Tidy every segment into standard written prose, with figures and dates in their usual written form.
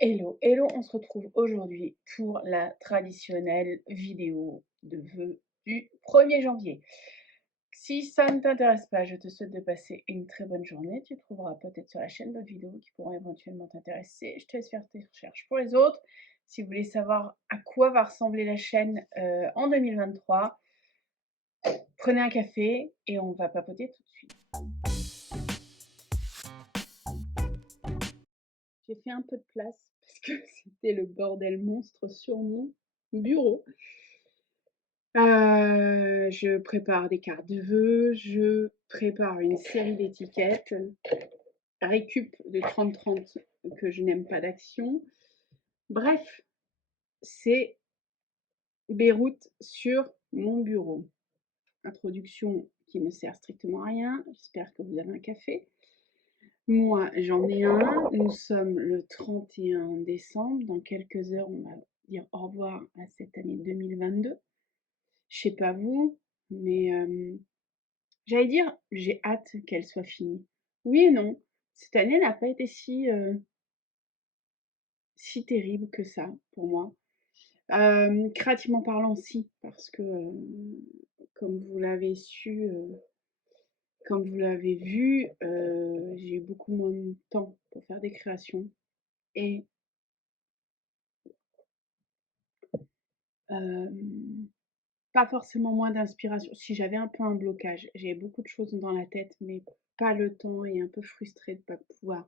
Hello, hello, on se retrouve aujourd'hui pour la traditionnelle vidéo de vœux du 1er janvier. Si ça ne t'intéresse pas, je te souhaite de passer une très bonne journée. Tu trouveras peut-être sur la chaîne d'autres vidéos qui pourront éventuellement t'intéresser. Je te laisse faire tes recherches pour les autres. Si vous voulez savoir à quoi va ressembler la chaîne en 2023, prenez un café et on va papoter tout de suite. J'ai fait un peu de place parce que c'était le bordel monstre sur mon bureau. Je prépare des cartes de vœux, je prépare une série d'étiquettes, récup de 30-30 que je n'aime pas d'action. Bref, c'est Beyrouth sur mon bureau. Introduction qui ne sert strictement à rien. J'espère que vous avez un café. Moi, j'en ai un. Nous sommes le 31 décembre. Dans quelques heures, on va dire au revoir à cette année 2022. Je sais pas vous, mais j'allais dire, j'ai hâte qu'elle soit finie. Oui et non. Cette année n'a pas été si terrible que ça pour moi. Créativement parlant, si, parce que comme vous l'avez su, comme vous l'avez vu, j'ai eu beaucoup moins de temps pour faire des créations et pas forcément moins d'inspiration. Si j'avais un peu un blocage, j'avais beaucoup de choses dans la tête, mais pas le temps et un peu frustrée de ne pas pouvoir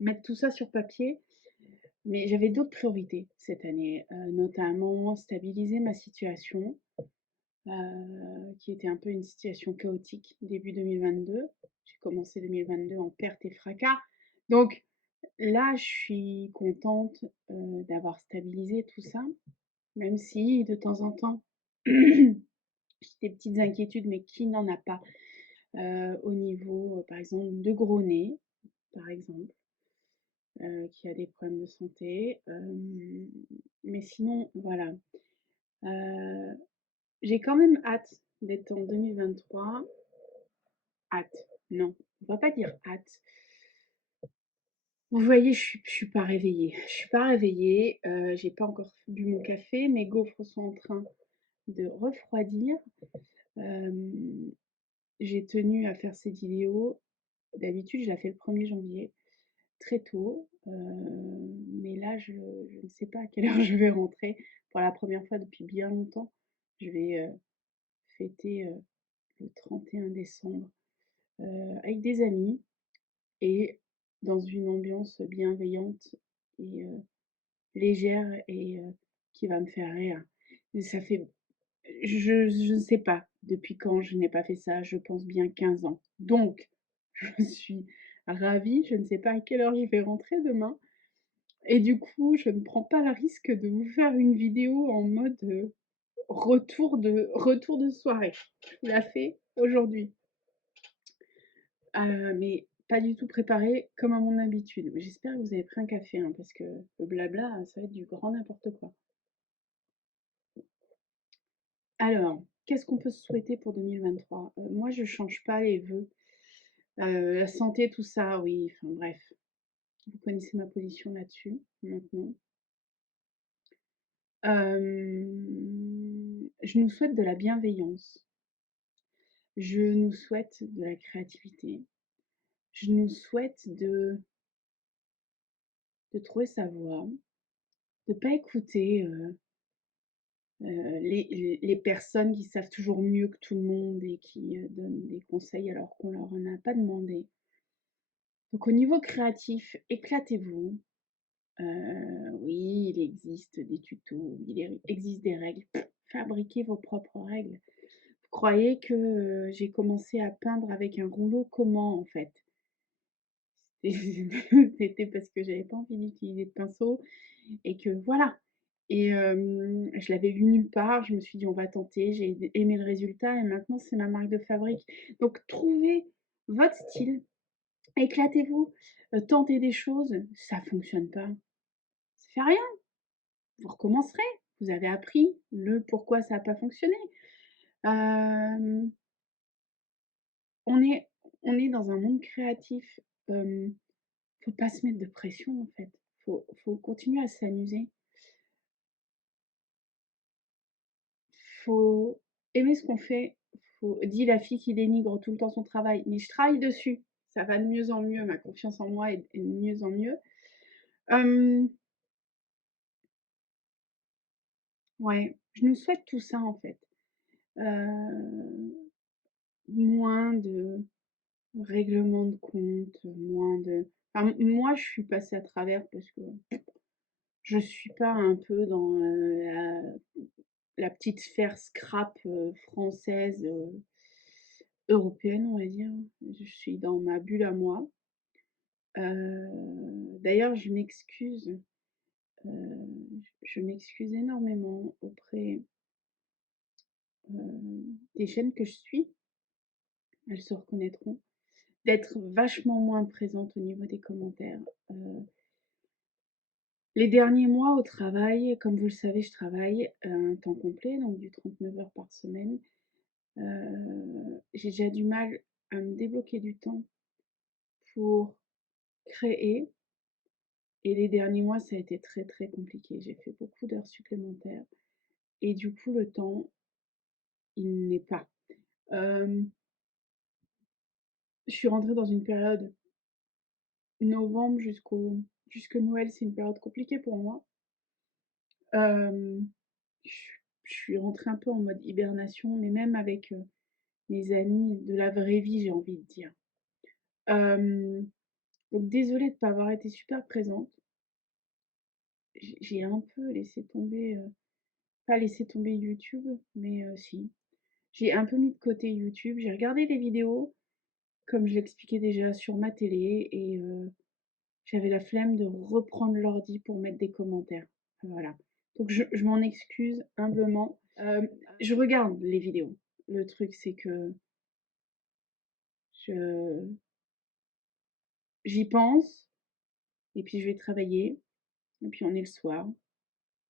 mettre tout ça sur papier. Mais j'avais d'autres priorités cette année, notamment stabiliser ma situation, qui était un peu une situation chaotique début 2022. J'ai commencé 2022 en perte et fracas. Donc là, je suis contente d'avoir stabilisé tout ça, même si de temps en temps, j'ai des petites inquiétudes, mais qui n'en a pas au niveau, par exemple, de gros nez, par exemple. Qui a des problèmes de santé. Mais sinon, voilà. J'ai quand même hâte d'être en 2023. Hâte, non, on va pas dire hâte. Vous voyez, je suis pas réveillée. Je suis pas réveillée. J'ai pas encore bu mon café. Mes gaufres sont en train de refroidir. J'ai tenu à faire cette vidéo. D'habitude, je la fais le 1er janvier. Très tôt, mais là je ne sais pas à quelle heure je vais rentrer. Pour la première fois depuis bien longtemps, je vais, fêter, le 31 décembre, avec des amis et dans une ambiance bienveillante et légère et qui va me faire rire. Et ça fait je ne sais pas depuis quand je n'ai pas fait ça, je pense bien 15 ans. Donc je suis ravie, je ne sais pas à quelle heure je vais rentrer demain. Et du coup, je ne prends pas le risque de vous faire une vidéo en mode retour de soirée. Je vous la fais aujourd'hui. Mais pas du tout préparée comme à mon habitude. J'espère que vous avez pris un café, hein, parce que le blabla, ça va être du grand n'importe quoi. Alors, qu'est-ce qu'on peut se souhaiter pour 2023? Moi, je change pas les vœux. La santé, tout ça, oui, enfin bref. Vous connaissez ma position là-dessus, maintenant. Je nous souhaite de la bienveillance. Je nous souhaite de la créativité. Je nous souhaite de trouver sa voie, de pas écouter, les personnes qui savent toujours mieux que tout le monde et qui, donnent des conseils alors qu'on leur en a pas demandé. Donc au niveau créatif, éclatez-vous. Oui, il existe des tutos, il existe des règles. Fabriquez vos propres règles. Vous croyez que, j'ai commencé à peindre avec un rouleau? Comment, en fait? C'était parce que j'avais pas envie d'utiliser de pinceau et que voilà. Et je l'avais vu nulle part, je me suis dit: «On va tenter», j'ai aimé le résultat et maintenant c'est ma marque de fabrique. Donc trouvez votre style, éclatez-vous, tentez des choses, ça fonctionne pas, ça fait rien, vous recommencerez. Vous avez appris le pourquoi ça a pas fonctionné. Hem, on est on est dans un monde créatif, faut pas se mettre de pression en fait. faut continuer à s'amuser. Faut aimer ce qu'on fait. Dit la fille qui dénigre tout le temps son travail, mais je travaille dessus. Ça va de mieux en mieux, ma confiance en moi est de mieux en mieux. Ouais, je nous souhaite tout ça en fait. Moins de règlements de compte, moins de enfin, moi je suis passée à travers parce que je suis pas un peu dans, la petite sphère scrap, française, européenne, on va dire. Je suis dans ma bulle à moi. D'ailleurs, je m'excuse énormément auprès, des chaînes que je suis, elles se reconnaîtront, d'être vachement moins présente au niveau des commentaires. Les derniers mois au travail, comme vous le savez, je travaille un temps complet, donc du 39 heures par semaine. J'ai déjà du mal à me débloquer du temps pour créer. Et les derniers mois, ça a été très très compliqué. J'ai fait beaucoup d'heures supplémentaires et du coup, le temps, il n'est pas. Je suis rentrée dans une période novembre jusque Noël, c'est une période compliquée pour moi. Je je suis rentrée un peu en mode hibernation, mais même avec, mes amis de la vraie vie, j'ai envie de dire. Donc désolée de pas avoir été super présente. J'ai un peu laissé tomber, pas laissé tomber YouTube, mais si. J'ai un peu mis de côté YouTube. J'ai regardé des vidéos, comme je l'expliquais déjà, sur ma télé et j'avais la flemme de reprendre l'ordi pour mettre des commentaires. Voilà. Donc je m'en excuse humblement. Je regarde les vidéos. Le truc, c'est que je j'y pense et puis je vais travailler et puis on est le soir,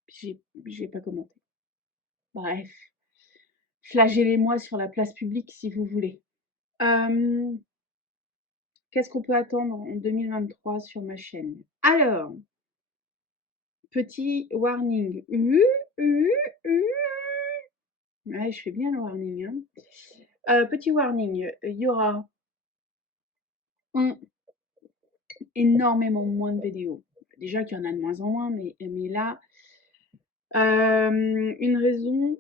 puis j'ai pas commenté. Bref, flagellez-moi sur la place publique si vous voulez. Qu'est-ce qu'on peut attendre en 2023 sur ma chaîne? Alors, petit warning. Ouais, je fais bien le warning, hein. Petit warning, il y aura énormément moins de vidéos. Déjà qu'il y en a de moins en moins, mais là, une raison,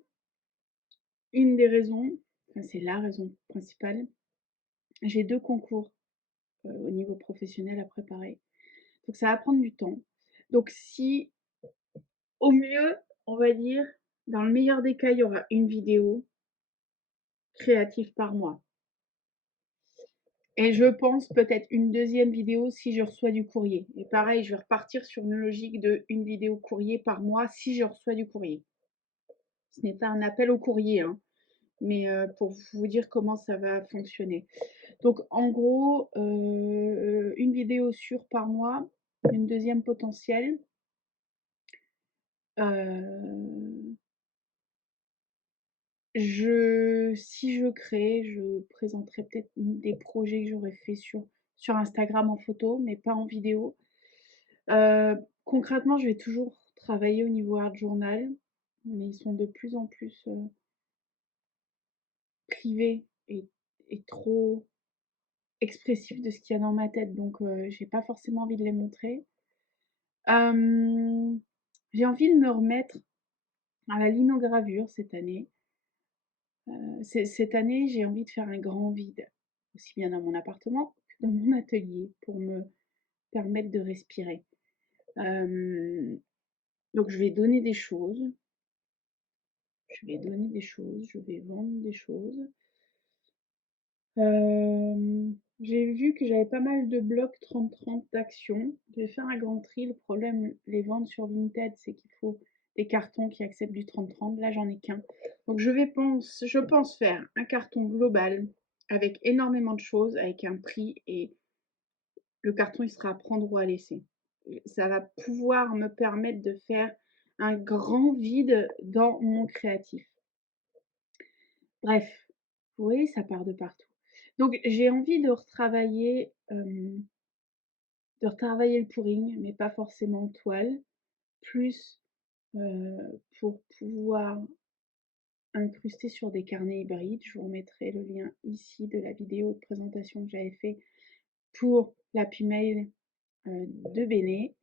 une des raisons, enfin c'est la raison principale, j'ai 2 concours, au niveau professionnel à préparer. Donc ça va prendre du temps. Donc si, au mieux, on va dire, dans le meilleur des cas, il y aura une vidéo créative par mois. Et je pense peut-être une deuxième vidéo si je reçois du courrier. Et pareil, je vais repartir sur une logique de une vidéo courrier par mois si je reçois du courrier. Ce n'est pas un appel au courrier, hein, mais pour vous dire comment ça va fonctionner. Donc en gros, une vidéo sûre par mois, une deuxième potentielle. Si je crée, je présenterai peut-être des projets que j'aurais fait sur Instagram en photo, mais pas en vidéo. Concrètement, je vais toujours travailler au niveau art journal, mais ils sont de plus en plus privés et trop expressifs de ce qu'il y a dans ma tête, donc j'ai pas forcément envie de les montrer. J'ai envie de me remettre à la linogravure cette année. Cette année, j'ai envie de faire un grand vide, aussi bien dans mon appartement que dans mon atelier, pour me permettre de respirer. Donc je vais donner des choses, je vais vendre des choses. J'ai vu que j'avais pas mal de blocs 30-30 d'actions. Je vais faire un grand tri. Le problème, les ventes sur Vinted, c'est qu'il faut des cartons qui acceptent du 30-30. Là, j'en ai qu'un. Donc je pense faire un carton global avec énormément de choses, avec un prix et le carton, il sera à prendre ou à laisser. Ça va pouvoir me permettre de faire un grand vide dans mon créatif. Bref, vous voyez, ça part de partout. Donc j'ai envie de retravailler de retravailler le pouring, mais pas forcément en toile, plus pour pouvoir incruster sur des carnets hybrides. Je vous remettrai le lien ici de la vidéo de présentation que j'avais fait pour l'Happy Mail de Béné.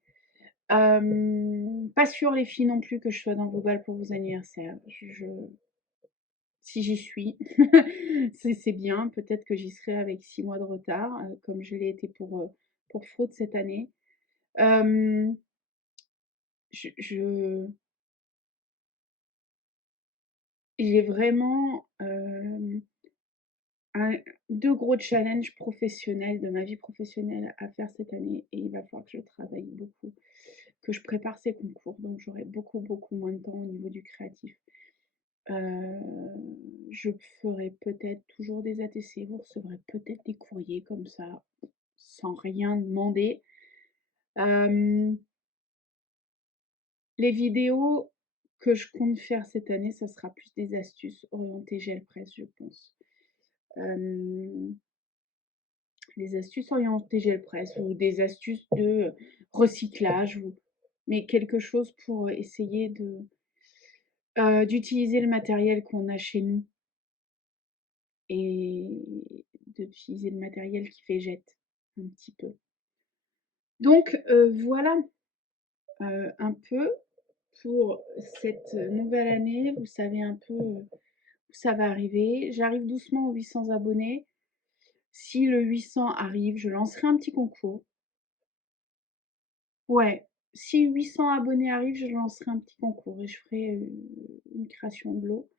Pas sûr les filles non plus que je sois dans vos balles pour vos anniversaires. Si j'y suis, c'est bien. Peut-être que j'y serai avec 6 mois de retard, comme je l'ai été pour Fraude cette année. J'ai vraiment 2 gros challenges professionnels de ma vie professionnelle à faire cette année et il va falloir que je travaille beaucoup, que je prépare ces concours, donc j'aurai beaucoup, beaucoup moins de temps au niveau du créatif. Je ferai peut-être toujours des ATC, vous recevrez peut-être des courriers comme ça, sans rien demander. Les vidéos que je compte faire cette année, ça sera plus des astuces orientées gel presse, je pense. Des astuces orientées gel presse ou des astuces de recyclage, mais quelque chose pour essayer d'utiliser le matériel qu'on a chez nous et d'utiliser le matériel qui fait jette un petit peu. Donc voilà un peu pour cette nouvelle année. Vous savez un peu où ça va arriver. J'arrive doucement aux 800 abonnés. Si le 800 arrive, je lancerai un petit concours. Ouais, si 800 abonnés arrivent, je lancerai un petit concours et je ferai une création de lot.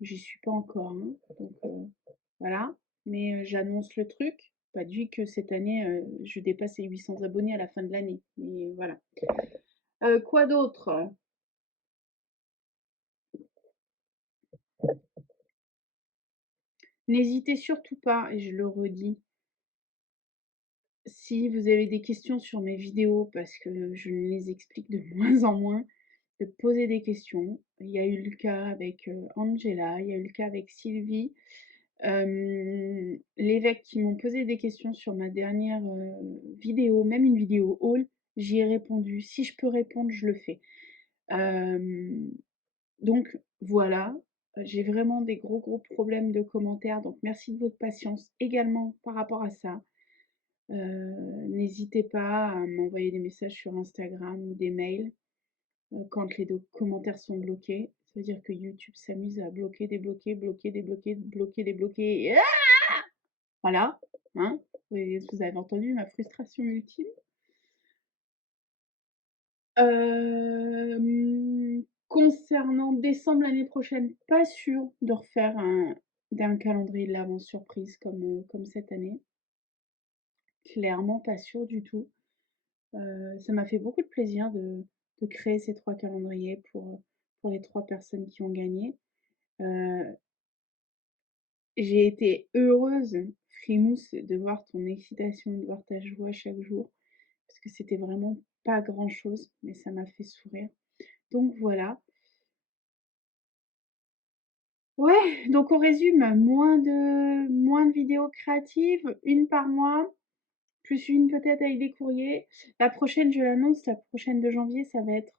J'y suis pas encore, hein, donc voilà. Mais j'annonce le truc. Pas dit que cette année, je dépasse les 800 abonnés à la fin de l'année. Mais voilà. Quoi d'autre? N'hésitez surtout pas, et je le redis, si vous avez des questions sur mes vidéos, parce que je les explique de moins en moins, de poser des questions. Il y a eu le cas avec Angela, il y a eu le cas avec Sylvie, l'évêque qui m'ont posé des questions sur ma dernière vidéo, même une vidéo haul, j'y ai répondu. Si je peux répondre, je le fais. Donc voilà, j'ai vraiment des gros problèmes de commentaires, donc merci de votre patience également par rapport à ça. N'hésitez pas à m'envoyer des messages sur Instagram ou des mails quand les commentaires sont bloqués. Ça veut dire que YouTube s'amuse à bloquer, débloquer, bloquer, débloquer, bloquer, débloquer. Voilà, hein, vous avez entendu ma frustration ultime. Concernant décembre l'année prochaine, pas sûr de refaire d'un calendrier de l'avant surprise comme cette année. Clairement pas sûr du tout. Ça m'a fait beaucoup de plaisir de créer ces 3 calendriers pour les 3 personnes qui ont gagné. J'ai été heureuse, Frimousse, de voir ton excitation, de voir ta joie chaque jour, parce que c'était vraiment pas grand-chose, mais ça m'a fait sourire. Donc voilà. Ouais, donc on résume, moins de vidéos créatives, une par mois, plus une peut-être avec des courriers. La prochaine, je l'annonce, la prochaine de janvier, ça va être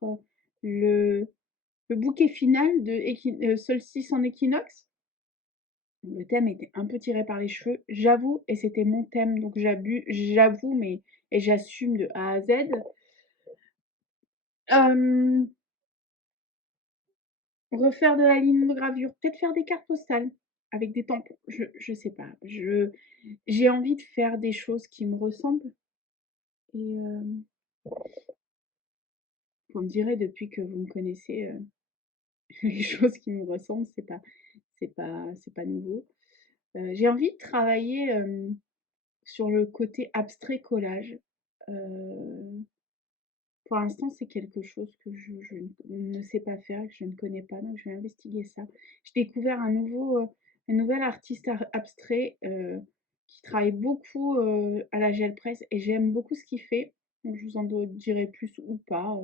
le bouquet final de solstice en équinoxe. Le thème était un peu tiré par les cheveux, j'avoue, et c'était mon thème, donc j'avoue, mais et j'assume de A à Z. Refaire de la ligne de gravure, peut-être faire des cartes postales avec des tampons, je sais pas. J'ai envie de faire des choses qui me ressemblent et vous me direz depuis que vous me connaissez, les choses qui me ressemblent, c'est pas nouveau. J'ai envie de travailler, sur le côté abstrait collage. Pour l'instant, c'est quelque chose que je ne sais pas faire, que je ne connais pas, donc je vais investiguer ça. J'ai découvert un nouvel artiste abstrait qui travaille beaucoup à la gel presse et j'aime beaucoup ce qu'il fait. Donc je vous en dirai plus ou pas,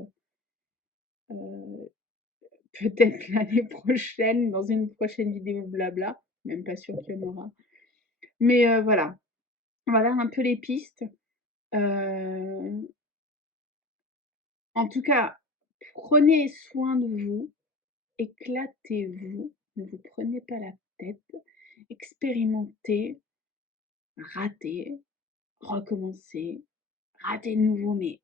peut-être l'année prochaine, dans une prochaine vidéo blabla, même pas sûr qu'il y en aura. Mais voilà, Voilà un peu les pistes. En tout cas, prenez soin de vous, éclatez-vous, ne vous prenez pas la tête, expérimentez, ratez, recommencez, ratez de nouveau, mais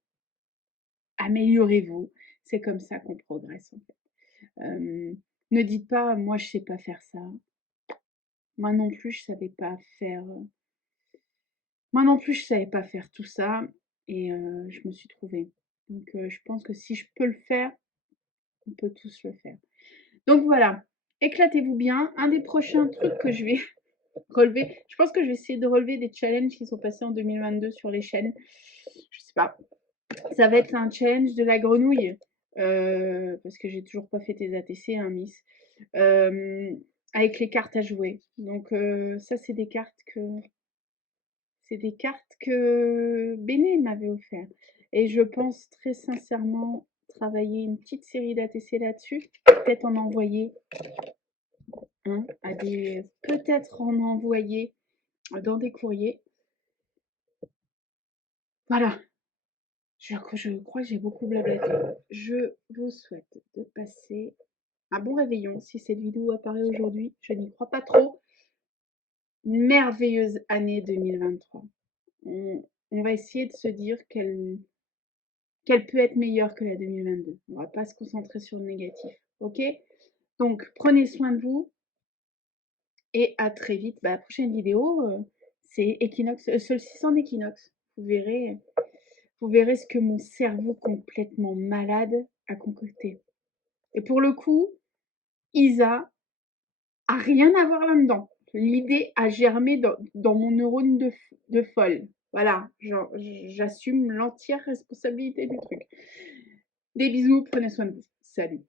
améliorez-vous. C'est comme ça qu'on progresse en fait. Ne dites pas: «Moi je sais pas faire ça. Moi non plus je savais pas faire, moi non plus je savais pas faire tout ça et je me suis trouvée». Donc je pense que si je peux le faire, on peut tous le faire. Donc voilà, éclatez-vous bien. Un des prochains trucs que je vais relever, je pense que je vais essayer de relever des challenges qui sont passés en 2022 sur les chaînes. Je sais pas. Ça va être un challenge de la grenouille, parce que j'ai toujours pas fait tes ATC, hein, Miss. Avec les cartes à jouer. Donc ça, c'est des cartes que Béné m'avait offert. Et je pense très sincèrement travailler une petite série d'ATC là-dessus. Peut-être en envoyer un à des. Peut-être en envoyer dans des courriers. Voilà. Je crois que j'ai beaucoup blablaté. Je vous souhaite de passer un bon réveillon si cette vidéo apparaît aujourd'hui. Je n'y crois pas trop. Une merveilleuse année 2023. On va essayer de se dire qu'elle peut être meilleure que la 2022. On va pas se concentrer sur le négatif. Ok? Donc, prenez soin de vous et à très vite. Bah, la prochaine vidéo, c'est équinoxe, solstice en équinoxe. Vous verrez ce que mon cerveau complètement malade a concocté. Et pour le coup, Isa a rien à voir là-dedans. L'idée a germé dans mon neurone de folle. Voilà, j'assume l'entière responsabilité du truc. Des bisous, prenez soin de vous. Salut.